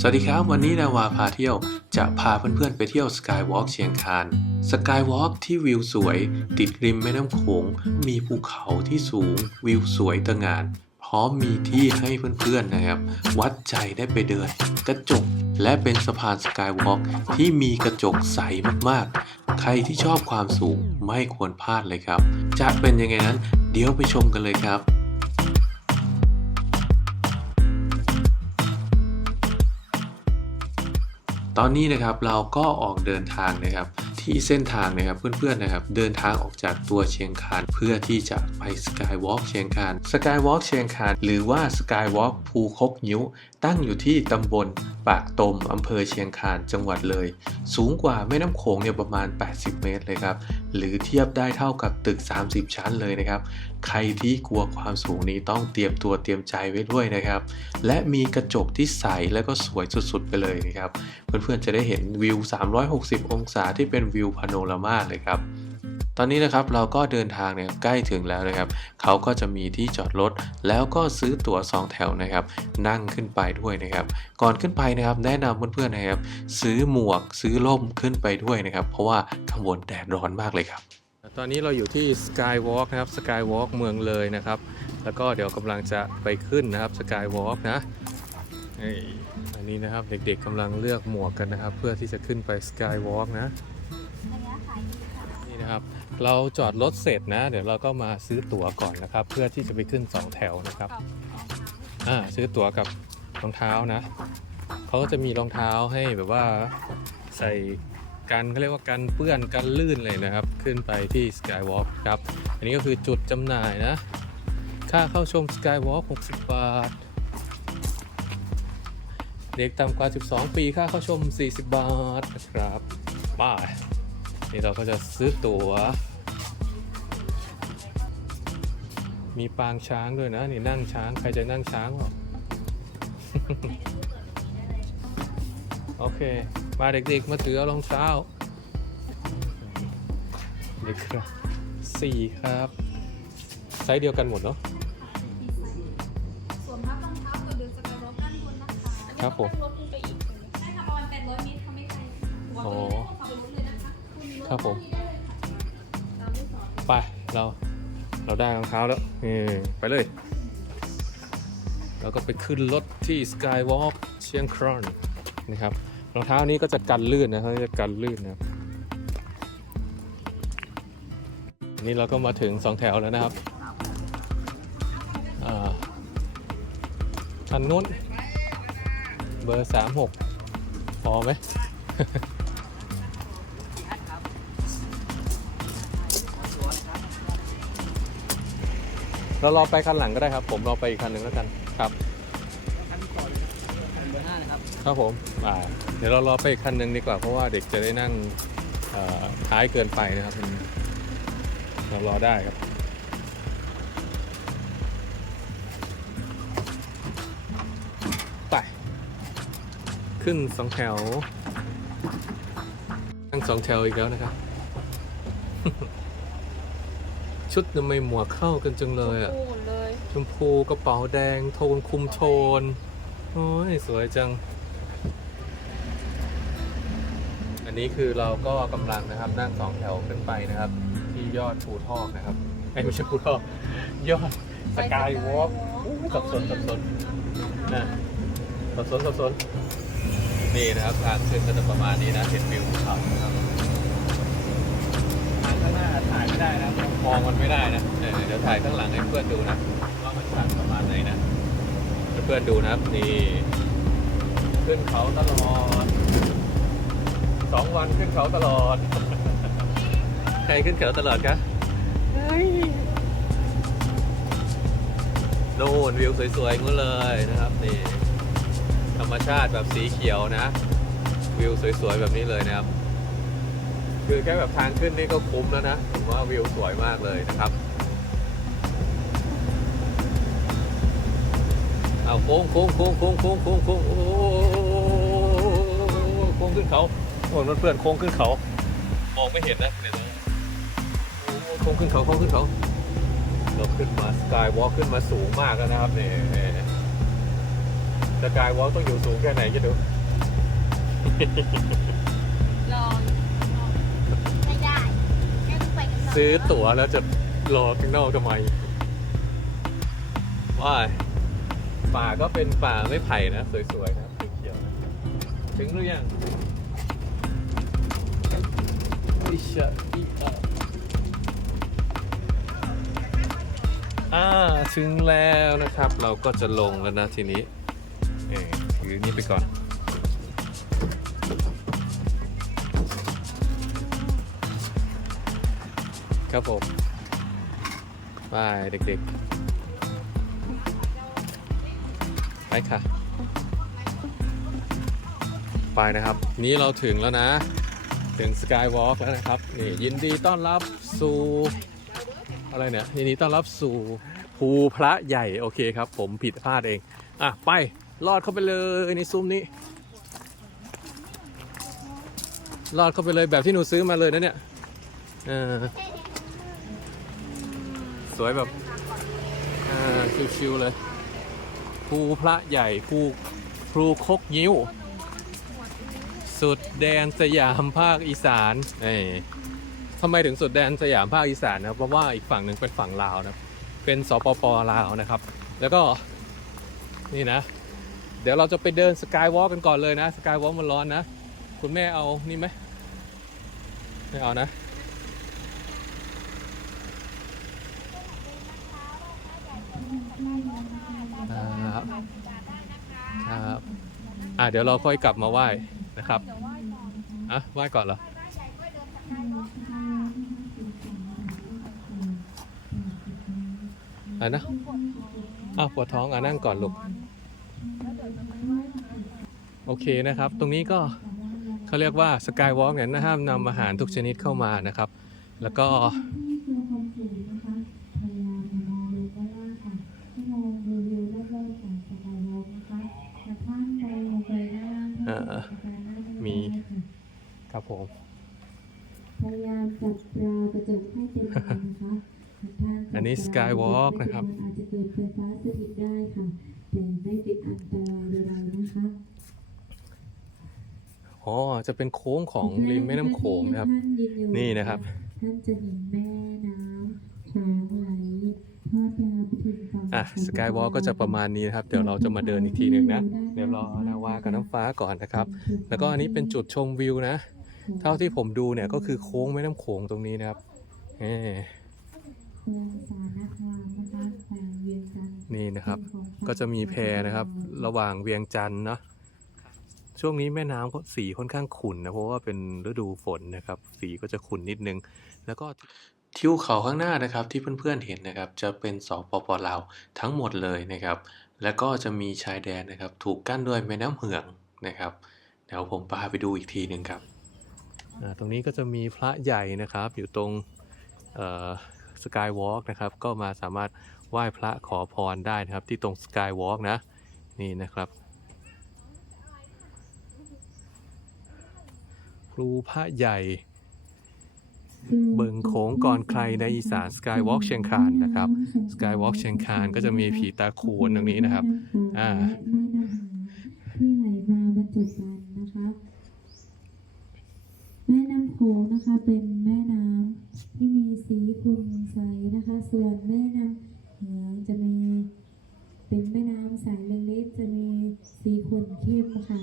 สวัสดีครับ วันนี้นาวาพาเที่ยวจะพาเพื่อนๆไปเที่ยวสกายวอล์กเชียงคานสกายวอล์กที่วิวสวย ติดริมแม่น้ำโขง มีภูเขาที่สูงวิวสวยตะงาน พร้อมมีที่ให้เพื่อนๆนะครับ วัดใจได้ไปเดิน กระจกและเป็นสะพานสกายวอล์กที่มีกระจกใสมากๆ ใครที่ชอบความสูงไม่ควรพลาดเลยครับ จะเป็นยังไงนั้น เดี๋ยวไปชมกันเลยครับ ตอนนี้นะครับเราก็ออกเดินทางนะครับที่เส้นทางนะครับเพื่อนๆนะครับเดินทางออกจากตัวเชียงคานเพื่อที่จะไปสกายวอล์กเชียงคานสกายวอล์กเชียงคานหรือว่าสกายวอล์กภูคกนิ้วตั้งอยู่ที่ตำบลปากตมอำเภอเชียงคานจังหวัดเลย สูงกว่าแม่น้ำโขงเนี่ยประมาณ 80 เมตรเลยครับ หรือเทียบได้เท่ากับตึก 30 ชั้นเลยนะครับ ใครที่กลัวความสูงนี้ต้องเตรียมตัวเตรียมใจไว้ด้วยนะครับ และมีกระจกที่ใสและก็สวยสุดๆไปเลยนะครับ เพื่อนๆจะได้เห็นวิว 360 องศาที่เป็นวิวพาโนรามาเลยครับ ตอนนี้นะครับเราก็เดินทางเนี่ยใกล้ถึงแล้วนะครับ เขาก็จะมีที่จอดรถแล้วก็ซื้อตั๋ว 2 แถวนะครับ นั่งขึ้นไปด้วยนะครับ ก่อนขึ้นไปนะครับแนะนำเพื่อนๆนะครับ ซื้อหมวกซื้อร่มขึ้นไปด้วยนะครับ เพราะว่าข้างบนแดดร้อนมากเลยครับ ตอนนี้เราอยู่ที่ Skywalk นะครับ Skywalk เมืองเลยนะครับ แล้วก็เดี๋ยวกำลังจะไปขึ้นนะครับ Skywalk นะอันนี้นะครับเด็กๆกำลังเลือกหมวกกันนะครับ เพื่อที่จะขึ้นไป Skywalk นะ นี่นะครับ เราจอดรถเสร็จนะ เดี๋ยวเราก็มาซื้อตั๋วก่อนนะครับ เพื่อที่จะไปขึ้น 2 แถวนะครับอ่าซื้อตั๋วกับรองเท้านะเขาก็จะมีรองเท้าให้แบบว่าใส่กันเขาเรียกว่ากันเปื้อนกันลื่นเลยนะครับ ขึ้นไปที่ Skywalk ครับ อันนี้ก็คือจุดจำหน่ายนะ ค่าเข้าชม Skywalk 60 บาท เด็กต่ำกว่า 12 ปีค่าเข้าชม 40 บาทนะครับบ้าย นี่เราก็จะซื้อตั๋ว มีปางช้างด้วยนะ นี่นั่งช้าง ใครจะนั่งช้างหรอ โอเค มาเด็กๆ มาถือเอารองเท้าเด็กครับสี่ครับ ไซส์เดียวกันหมดเนาะสวมทับรองเท้าตัวเดินสกายร็อกด้านบนนะคะครับผมรถขึ้นไปอีกใช่ค่ะประมาณ800เมตรค่ะไม่ไกลหัวอ๋อตัวนี้ ครับผม ไป เรา เราได้รองเท้าแล้วนี่ไปเลยเราก็ไปขึ้นรถที่ Skywalk เชียงครานนะครับ รองเท้านี้ก็จะกันลื่นนะเขาจะกันลื่นนะครับ นี่เราก็มาถึงสองแถวแล้วนะครับอ่าคันนู้นเบอร์สามหกพอไหม เรารอไปคันหลังก็ได้ครับ ผมรอไปอีกคันหนึ่งแล้วกันครับเบอร์ห้านะครับครับผมอ่าเดี๋ยวเรารอไปอีกคันหนึ่งดีกว่าเพราะว่าเด็กจะได้นั่งเอ่อท้ายเกินไปนะครับมันเรารอได้ครับ ไป ขึ้นสองแถวนั่งสองแถวอีกแล้วนะครับ ชุดทำไมหมวกเข้ากันจังเลยอะโอ้เลยชมพูกระเป๋าแดงโทนคุมโทน โอ้ย สวยจัง อันนี้คือเราก็กำลังนะครับนั่งสองแถวขึ้นไปนะครับ ที่ยอดภูทอกนะครับไอ้ยไม่ใช่ภูทอก ยอดสกายวอล์กสับสนสับสนนะสับสนสับสนนี่นะครับทางขึ้นก็จะประมาณนี้นะเห็นวิวภูเขานะครับทางข้างหน้าถ่ายไม่ได้นะ มองมันไม่ได้นะเออเดี๋ยวถ่ายข้างหลังให้เพื่อนดูนะว่ามันชันประมาณไหนนะเพื่อนๆดูนะครับนี่ขึ้นเขาตลอดสองวันขึ้นเขาตลอด ใครขึ้นเขาตลอดคะโน่นวิวสวยๆงู้นเลยนะครับนี่ธรรมชาติแบบสีเขียวนะ วิวสวยๆแบบนี้เลยนะครับ คือแค่แบบทางขึ้นนี่ก็คุ้มแล้วนะผมว่าวิวสวยมากเลยนะครับ เอาโค้งโค้งโค้งโค้งโค้งโค้งโค้งโอ้โหโค้งขึ้นเขาโอ้ยเพื่อนโค้งขึ้นเขา มองไม่เห็นนะเนี่ยโอ้โหโค้งขึ้นเขาโค้งขึ้นเขาเราขึ้นมาสกายวอล์กขึ้นมาสูงมากแล้วนะครับเนี่ยสกายวอล์กต้องอยู่สูงแค่ไหนจะดู รอรอ ไม่ได้แม่ต้องไปกันต่อ ซื้อตั๋วแล้วจะรอข้างนอกทำไมว่ายป่าก็เป็นป่าไม่ไผ่นะ สวยๆนะเขียวๆนะถึงหรือยังอิชะอิอะอ่าถึงแล้วนะครับ เราก็จะลงแล้วนะทีนี้ เออถือนี่ไปก่อน ครับผมไปเด็กๆ ไปค่ะ ไปนะครับ นี้เราถึงแล้วนะ ถึงสกายวอล์กแล้วนะครับ นี่ยินดีต้อนรับสู่อะไรเนี่ยยินดีต้อนรับสู่ภูพระใหญ่ โอเคครับ ผมผิดพลาดเอง อะ ไป ลอดเข้าไปเลยในซุ้มนี้ ลอดเข้าไปเลยแบบที่หนูซื้อมาเลยนะเนี่ย เออ สวยแบบชิวๆเลยภูพระใหญ่ภูครูคกยิ้ว สุดแดนสยามภาคอีสานเอ้ทำไมถึงสุดแดนสยามภาคอีสานนะเพราะว่าอีกฝั่งหนึ่งเป็นฝั่งลาวนะเป็นสปปลาวนะครับ แล้วก็นี่นะ เดี๋ยวเราจะไปเดินสกายวอล์กกันก่อนเลยนะสกายวอล์กมันร้อนนะ คุณแม่เอานี่ไหมไม่เอานะ ครับครับ อะเดี๋ยวเราค่อยกลับมาไหว้นะครับอะไหว้ก่อนเหรออะนะอ้าวปวดท้องอะนั่งก่อนลูกโอเคนะครับ ตรงนี้ก็เขาเรียกว่าสกายวอล์กเนี่ยห้ามนำอาหารทุกชนิดเข้ามานะครับ แล้วก็ อันนี้ Skywalk นะครับอาจจะเกิดไฟฟ้าสถิตได้ค่ะ แต่ไม่เป็นอันตรายใดๆนะคะอ๋อจะเป็นโค้งของริมแม่น้ำโขงนะครับ ท่านยือยู่นี่นะครับ ท่านจะเห็นแม่น้ำโขงไหลทอดยาวไปถึงฝั่งอะสกายวอล์กก็จะประมาณนี้นะครับ เดี๋ยวเราจะมาเดินอีกทีหนึ่งนะ เดี๋ยวรอนาวากับน้ำฟ้าก่อนนะครับ แล้วก็อันนี้เป็นจุดชมวิวนะ เท่าที่ผมดูเนี่ยก็คือโค้งแม่น้ำโขงตรงนี้นะครับเอ่เมืองสารคามนะคะแขวงเวียงจั นทร์นี่นะครับ ก็จะมีแพนะครับ ระหว่างเวียงจันทร์เนาะช่วงนี้แม่น้ำก็สีค่อนข้างขุ่นนะเพราะว่าเป็นฤดูฝนนะครับ สีก็จะขุ่นนิดนึง แล้วก็ทิวเขาข้างหน้านะครับที่เพื่อนๆเห็นนะครับ จะเป็นสปปลาวทั้งหมดเลยนะครับ แล้วก็จะมีชายแดนนะครับ ถูกกั้นด้วยแม่น้ำเหืองนะครับเดี๋ยวผมพาไปดูอีกทีหนึ่งครับอ่าตรงนี้ก็จะมีพระใหญ่นะครับ อยู่ตรงสกายวอล์กนะครับ ก็มาสามารถ ไหว้พระขอพรได้นะครับ ที่ตรงสกายวอล์กนะ นี่นะครับครูพระใหญ่ เบิงโค้งก่อนใครในอีสานสกายวอล์กเชียงคานนะครับสกายวอล์กเชียงคานก็จะมีผีตาคูนตรงนี้นะครับ อ่าที่ไหลมาบรรจบกันนะคะแม่น้ำโขงนะคะเป็นแม่น้ำที่มีสีขุ่นใสนะคะ ส่วนแม่น้ำ สีขุ่นเข้มค่ะ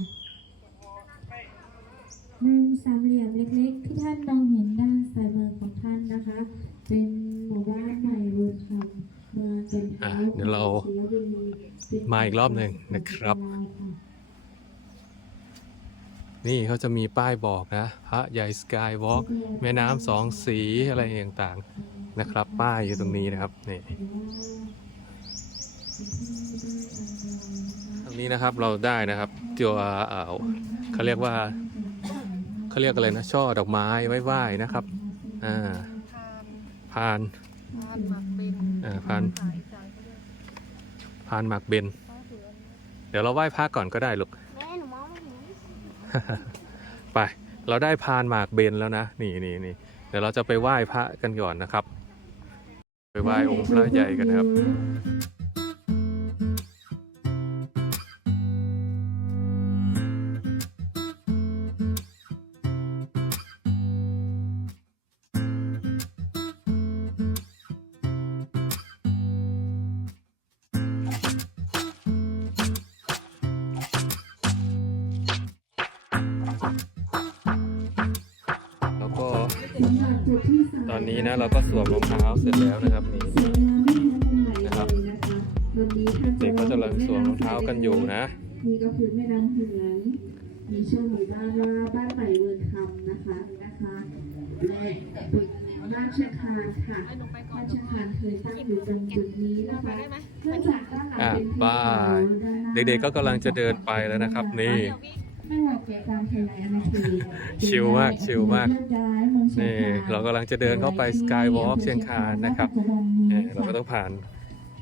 มุมสามเหลี่ยมเล็กๆ ที่ท่านมองเห็นด้านซ้ายมือของท่านนะคะ เป็นหมู่บ้านใหม่เวิร์คำเมืองเป็นอะเท้าเดี๋ยวเราศิลปินเป็นมาอีกรอบหนึ่งนะครับ นี่เขาจะมีป้ายบอกนะ พระใหญ่สกายวอล์กแม่น้ำสองสีอะไรต่างๆนะครับ ป้ายอยู่ตรงนี้นะครับนี่ ตรงนี้นะครับเราได้นะครับตัวเอ่อเขาเรียกว่าเขาเรียกอะไรนะช่อดอกไม้ไว้ไหว้นะครับอ่าทานพานทานหมักเป็นเอ่อพานสายสายเขาเรียกพานหมากเบนฟ้าเหลืองเดี๋ยวเราไหว้พระก่อนก็ได้ลูกแม่หนูมองไม่เห็นไป เราได้พานหมากเบนแล้วนะนี่นี่นี่เดี๋ยวเราจะไปไหว้พระกันก่อนนะครับ ไปไหว้องค์พระใหญ่กันนะครับ ตอนนี้นะเราก็สวมรองเท้าเสร็จแล้วนะครับนี่สวยงามไม่แพ้ตรงไหนเลยนะคะวันนี้ท่านเด็กก็กำลังสวมรองเท้ากันอยู่นะนี่ก็คือแม่น้ำเหืองมีชื่อหมู่บ้านว่าบ้านใหม่เวิร์นคำนะคะนะคะและเป็นบ้านเชียงคานค่ะบ้านเชียงคานเคยตั้งอยู่ตรงจุดนี้นะคะเนื่องจากด้านหลังอะเป็นที่บายด้านหน้าเด็กๆก็กำลังจะเดินไปแล้วนะครับนี่ ไม่เหมาะแก่การขยายอาณาเขตชิลมากชิลมากเลื่อนย้ายเมืองเชียงนี่คานเรากำลังจะเดินเข้าไปสกายวอล์กเชียงคานนะครับเออเราก็ต้องผ่าน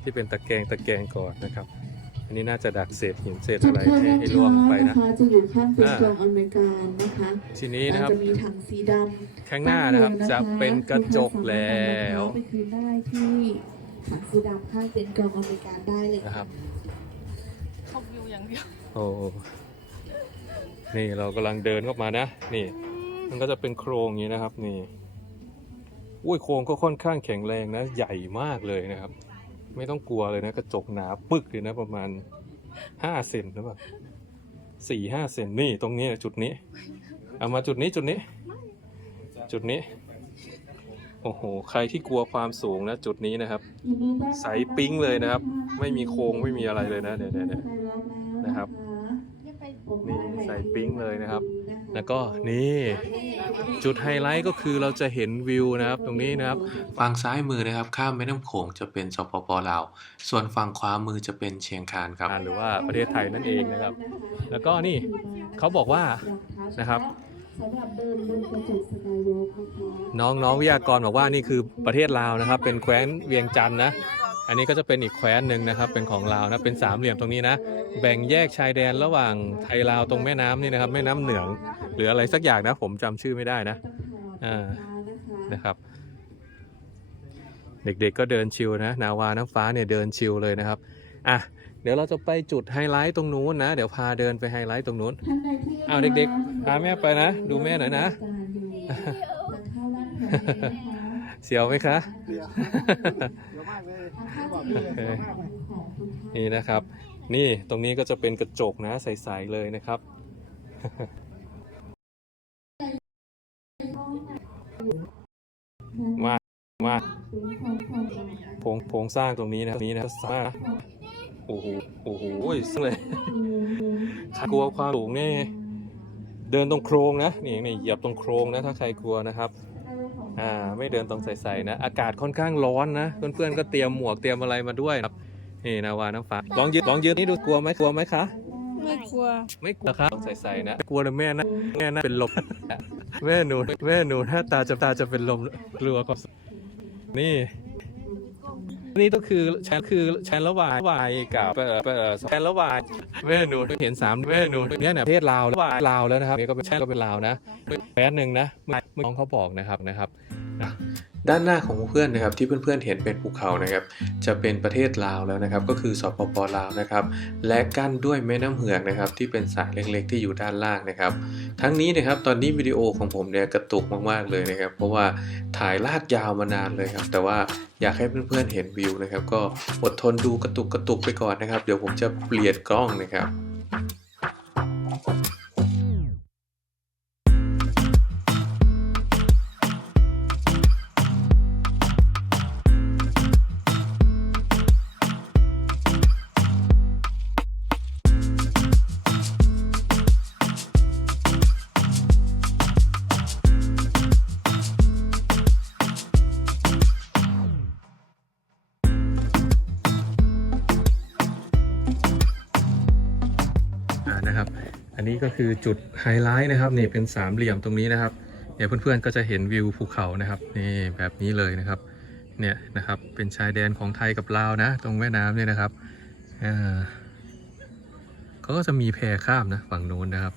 ที่เป็นตะแกรงตะแกรงก่อนนะครับ อันนี้น่าจะดักเศษหินเศษจุอะดไรเครื่องให้เล่นให้ล่วงช้าไปนะนะคะจะอยู่ข้างเป็นอ่ากลองอเมริกันนะคะทีนี้นะครับจะมีถังสีดำข้างหน้านะครับจะเป็นกระจกแล้วไปคืนได้ที่ถังสีดำข้างเป็นกลองอเมริกันได้เลยนะครับชมวิวอย่างเดียวโอ้ นี่เรากำลังเดินเข้ามานะ นี่ มันก็จะเป็นโครงอย่างนี้นะครับ นี่อุ้ยโครงก็ค่อนข้างแข็งแรงนะ ใหญ่มากเลยนะครับ ไม่ต้องกลัวเลยนะ กระจกหนาปึกเลยนะ ประมาณห้าเซนหรือเปล่าสี่ห้าเซนนี่ตรงนี้จุดนี้เอามาจุดนี้จุดนี้ จุดนี้ โอ้โห ใครที่กลัวความสูงนะ จุดนี้นะครับใสปิ๊งเลยนะครับ ไม่มีโครงไม่มีอะไรเลยนะเนี่ยเนี่ยนะครับนี่ ส่ปิ๊งเลยนะครับ แล้วก็นี่จุดไฮไลท์ก็คือเราจะเห็นวิวนะครับ ตรงนี้นะครับ ฝั่งซ้ายมือนะครับ ข้ามแม่น้ำโขงจะเป็นสปปลาว ส่วนฝั่งขวามือจะเป็นเชียงคานครับ หรือว่าประเทศไทยนั่นเองนะครับ แล้วก็นี่เขาบอกว่านะครับสำหรับเดินบนกระจกสกายวอล์กนะคะน้องน้องวิทยากรบอกว่านี่คือประเทศลาวนะครับ เป็นแคว้นเวียงจันทร์นะ อันนี้ก็จะเป็นอีกแคว้นหนึ่งนะครับ เป็นของลาวนะเป็นสามเหลี่ยมตรงนี้นะ แบ่งแยกชายแดนระหว่างไทยลาวตรงแม่น้ำนี่นะครับ แม่น้ำเหนือง หรืออะไรสักอย่างนะ ผมจำชื่อไม่ได้นะอ่านะครับ เด็กๆก็เดินชิลนะ นาวาน้ำฟ้าเนี่ยเดินชิลเลยนะครับอะเดี๋ยวเราจะไปจุดไฮไลท์ตรงนู้นนะ เดี๋ยวพาเดินไปไฮไลท์ตรงนู้นเอาเด็กๆพาแม่ไปนะ ดูแม่หน่อยนะ เสียวไหมคะนี่นะครับ นี่ตรงนี้ก็จะเป็นกระจกนะใสๆเลยนะครับ มามาโผงโผงสร้างตรงนี้นะครับนี้นะครับสร้างนะโอ้โหโอ้โหสเลยใครกลัวความสูงนี่เดินตรงโครงนะนี่นี่เหยียบตรงโครงนะถ้าใครกลัวนะครับ อ่าไม่เดินตรงใสๆนะ อากาศค่อนข้างร้อนนะ เพื่อนๆก็เตรียมหมวกเตรียมอะไรมาด้วยครับนี่นาวาน้ำฟ้าลองยืนลองยืนนี่ดูกลัวไหมกลัวไหมคะไม่กลัว ไม่กลัวครับต้องใสๆนะกลัวเลยแม่นะแม่น่าเป็นลมแม่หนูแม่หนูหน้าตาจะตาจะเป็นลมกลัวก็นี่ นี่ก็คือแชนคือแชนละวายวายกับเอ่อเอ่อแชนละวายเมนูเห็นสามแม่หนูเนี่ยเนี่ยประเทศลาวแล้วลาวแล้วนะครับนี่ก็เป็นแชนก็เป็นลาวนะแป๊บหนึ่งนะเมื่อน้องเขาบอกนะครับนะครับ ด้านหน้าของเพื่อนนะครับที่เพื่อนๆเห็นเป็นภูเขานะครับจะเป็นประเทศลาวแล้วนะครับก็คือสปปลาวนะครับและกั้นด้วยแม่น้ำเหืองนะครับที่เป็นสายเล็กๆที่อยู่ด้านล่างนะครับทั้งนี้นะครับตอนนี้วิดีโอของผมเนี่ยกระตุกมากๆเลยนะครับเพราะว่าถ่ายลากยาวมานานเลยครับแต่ว่าอยากให้เพื่อนๆเห็นวิวนะครับก็อดทนดูกระตุกกระตุกไปก่อนนะครับ เดี๋ยวผมจะเปลี่ยนกล้องนะครับ ก็คือจุดไฮไลท์นะครับนี่เป็นสามเหลี่ยมตรงนี้นะครับเนี่ยเพื่อนๆก็จะเห็นวิวภูเขานะครับนี่แบบนี้เลยนะครับเนี่ยนะครับเป็นชายแดนของไทยกับลาวนะ ตรงแม่น้ำเนี่ยนะครับอ่าเขาก็จะมีแพข้ามนะฝั่งนู้นนะครับ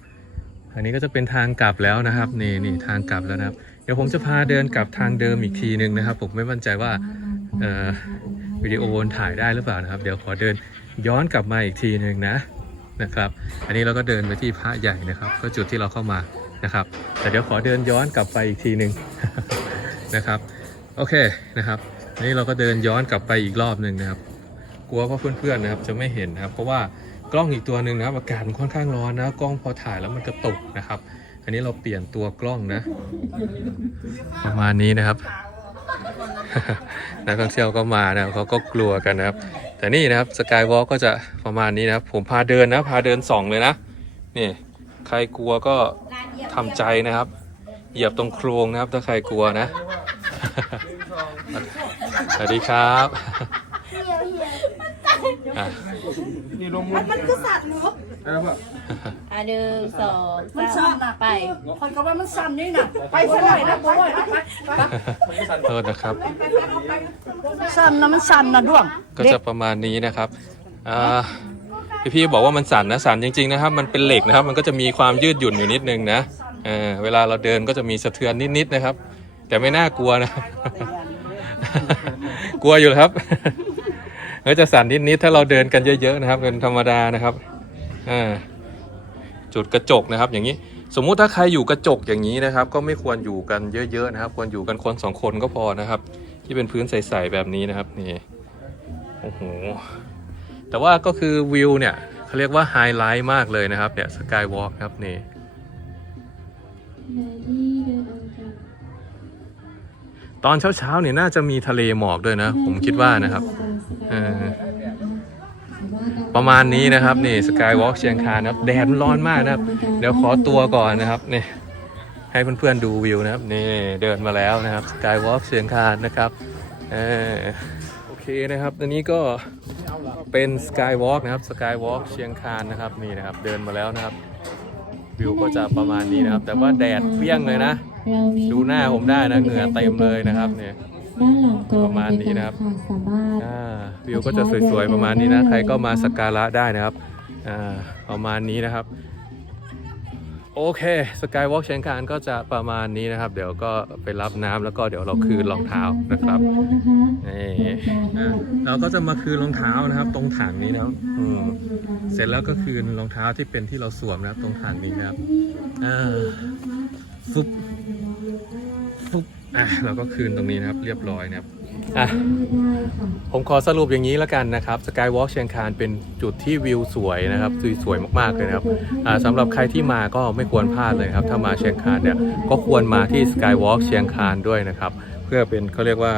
อันนี้ก็จะเป็นทางกลับแล้วนะครับนี่นี่ทางกลับแล้วนะครับ เดี๋ยวผมจะพาเดินกลับทางเดิมอีกทีหนึ่งนะครับ ผมไม่มั่นใจว่าเอ่อวิดีโอถ่ายได้หรือเปล่านะครับ เดี๋ยวขอเดินย้อนกลับมาอีกทีหนึ่งนะ นะครับ อันนี้เราก็เดินไปที่พระใหญ่นะครับ ก็จุดที่เราเข้ามานะครับ แต่เดี๋ยวขอเดินย้อนกลับไปอีกทีหนึ่งนะครับ โอเคนะครับ อันนี้เราก็เดินย้อนกลับไปอีกรอบหนึ่งนะครับ กลัวว่าเพื่อนๆนะครับจะไม่เห็นนะครับ เพราะว่ากล้องอีกตัวหนึ่งนะครับอากาศมันค่อนข้างร้อนนะกล้องพอถ่ายแล้วมันกระตุกนะครับ อันนี้เราเปลี่ยนตัวกล้องนะ ประมาณนี้นะครับ นักท่องเที่ยวก็มานะครับเขาก็กลัวกันนะครับ แต่นี่นะครับสกายวอล์กก็จะประมาณนี้นะครับผมพาเดินนะพาเดินส่องเลยนะนี่ใครกลัวก็ทำใจนะครับ เหยียบตรงโครงนะครับ ถ้าใครกลัวนะสวัสดีครับอะมันคือสัตว์หนู อะหนึ่งสองมันสาสั่มนน่ะไป คนก็ว่ามันสั่นนี่น่ะไปซะหน่อยนะโอ้ยไปไปโทษนะครับสั่นนะมันสั่นนะด้วงก็จะประมาณนี้นะครับอ่าพี่ๆบอกว่ามันสั่นนะสั่นจริงๆนะครับ มันเป็นเหล็กนะครับ มันก็จะมีความยืดหยุ่นอยู่นิดนึงนะเออเวลาเราเดินก็จะมีสะเทือนนิดๆนะครับ แต่ไม่น่ากลัวนะครับกลัวอยู่ครับ ก็จะสั่นนิดๆถ้าเราเดินกันเยอะๆนะครับเป็นธรรมดานะครับอ่า จุดกระจกนะครับ อย่างนี้ สมมุติถ้าใครอยู่กระจกอย่างนี้นะครับ ก็ไม่ควรอยู่กันเยอะๆนะครับ ควรอยู่กันคนสองคนก็พอนะครับ ที่เป็นพื้นใสๆแบบนี้นะครับนี่โอ้โหแต่ว่าก็คือวิวเนี่ยเขาเรียกว่าไฮไลท์มากเลยนะครับเนี่ยสกายวอล์กครับนี่ตอนเช้าๆเนี่ยน่าจะมีทะเลหมอกด้วยนะ ผมคิดว่านะครับ เออ ประมาณนี้นะครับนี่สกายวอล์กเชียงคานครับแดดมันร้อนมากนะครับ เดี๋ยวขอตัวก่อนนะครับนี่ให้เพื่อนๆดูวิวนะครับนี่เดินมาแล้วนะครับสกายวอล์กเชียงคานนะครับเออโอเคนะครับอันนี้ก็เป็นสกายวอล์กนะครับสกายวอล์กเชียงคานนะครับนี่นะครับเดินมาแล้วนะครับ วิวก็จะประมาณนี้นะครับ แต่ว่าแดดเปรี้ยงเลยนะ ดูหน้าผมได้นะเหงื่อเต็มเลยนะครับเนี่ย ด้านหลังกองประมาณนี้นะครับค่ะสามารถอ่าวิวก็จะสวยๆประมาณนี้นะ ใครก็มาสักการะได้นะครับอ่าประมาณนี้นะครับโอเคสกายวอล์กเชียงคานก็จะประมาณนี้นะครับ เดี๋ยวก็ไปรับน้ำแล้วก็เดี๋ยวเราคืนรองเท้านะครับนะคะนี่อะเราก็จะมาคืนรองเท้านะครับ ตรงถังนี้นะครับอืมเสร็จแล้วก็คืนรองเท้าที่เป็นที่เราสวมนะครับ ตรงถังนี้นะครับอ่าฟุบฟุบ อะเราก็คืนตรงนี้นะครับเรียบร้อยนะครับอะผมขอสรุปอย่างนี้แล้วกันนะครับสกายวอล์กเชียงคานเป็นจุดที่วิวสวยนะครับสวยๆมากๆเลยนะครับอ่าสำหรับใครที่มาก็ไม่ควรพลาดเลยครับ ถ้ามาเชียงคานเนี่ยก็ควรมาที่สกายวอล์กเชียงคานด้วยนะครับ เพื่อเป็นเขาเรียกว่า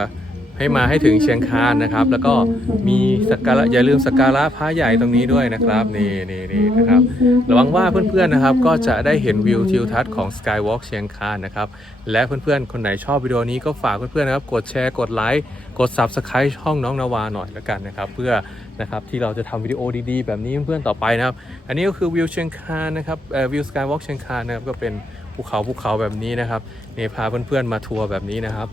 ให้มาให้ถึงเชียงคานนะครับ แล้วก็มีสักการะอย่าลืมสักการะพระใหญ่ตรงนี้ด้วยนะครับนี่นี่นี่นะครับหวังว่าเพื่อนๆนะครับ ก็จะได้เห็นวิวทิวทัศน์ของ Skywalk เชียงคานนะครับและเพื่อนๆคนไหนชอบวิดีโอนี้ก็ฝากเพื่อนๆนะครับกดแชร์กดไลค์กด Subscribe ช่องน้องนาวาหน่อยละกันนะครับ เพื่อนะครับที่เราจะทำวิดีโอดีๆ แบบนี้เพื่อนๆต่อไปนะครับ อันนี้ก็คือวิวเชียงคานนะครับเอ่อวิว Skywalk เชียงคานนะครับก็เป็นภูเขาภูเขาแบบนี้นะครับนี่พาเพื่อนๆมาทัวร์แบบนี้นะครับ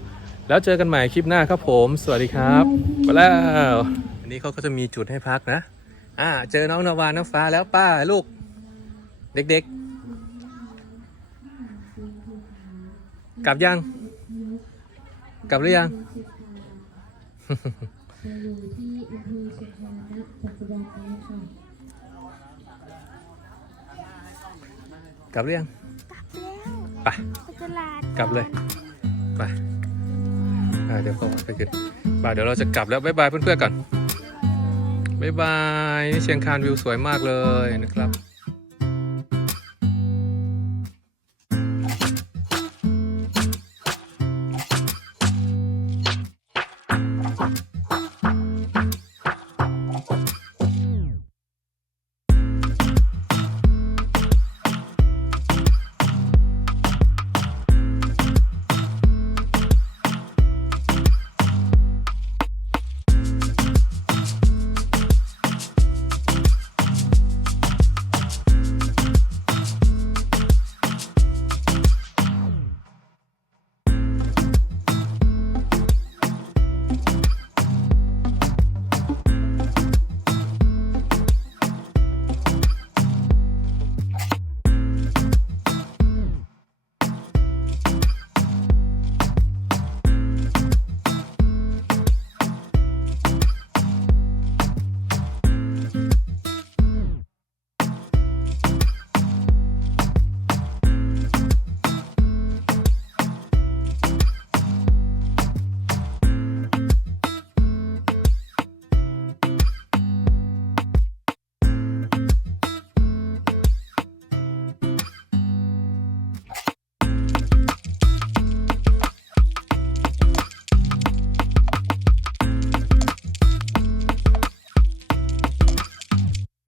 แล้วเจอกันใหม่คลิปหน้าครับผม สวัสดีครับไปแล้วอันนี้เขาก็จะมีจุดให้พักนะ อ่า เจอน้องนาวาน้องฟ้าแล้วป้าลูก เด็กๆ กลับยัง กลับหรือยังเราอยู่ที่อำเภอสุพรรณปัจจุบันนี้ค่ะกลับหรือยังไปตลาดกลับเลย ไป่าเดี๋ยวเขาไปขึ้นไปเดี๋ยวเราจะกลับแล้วบ๊ายบายเพื่อนๆก่อนบ๊ายบายนี่เชียงคานวิวสวยมากเลยนะครับ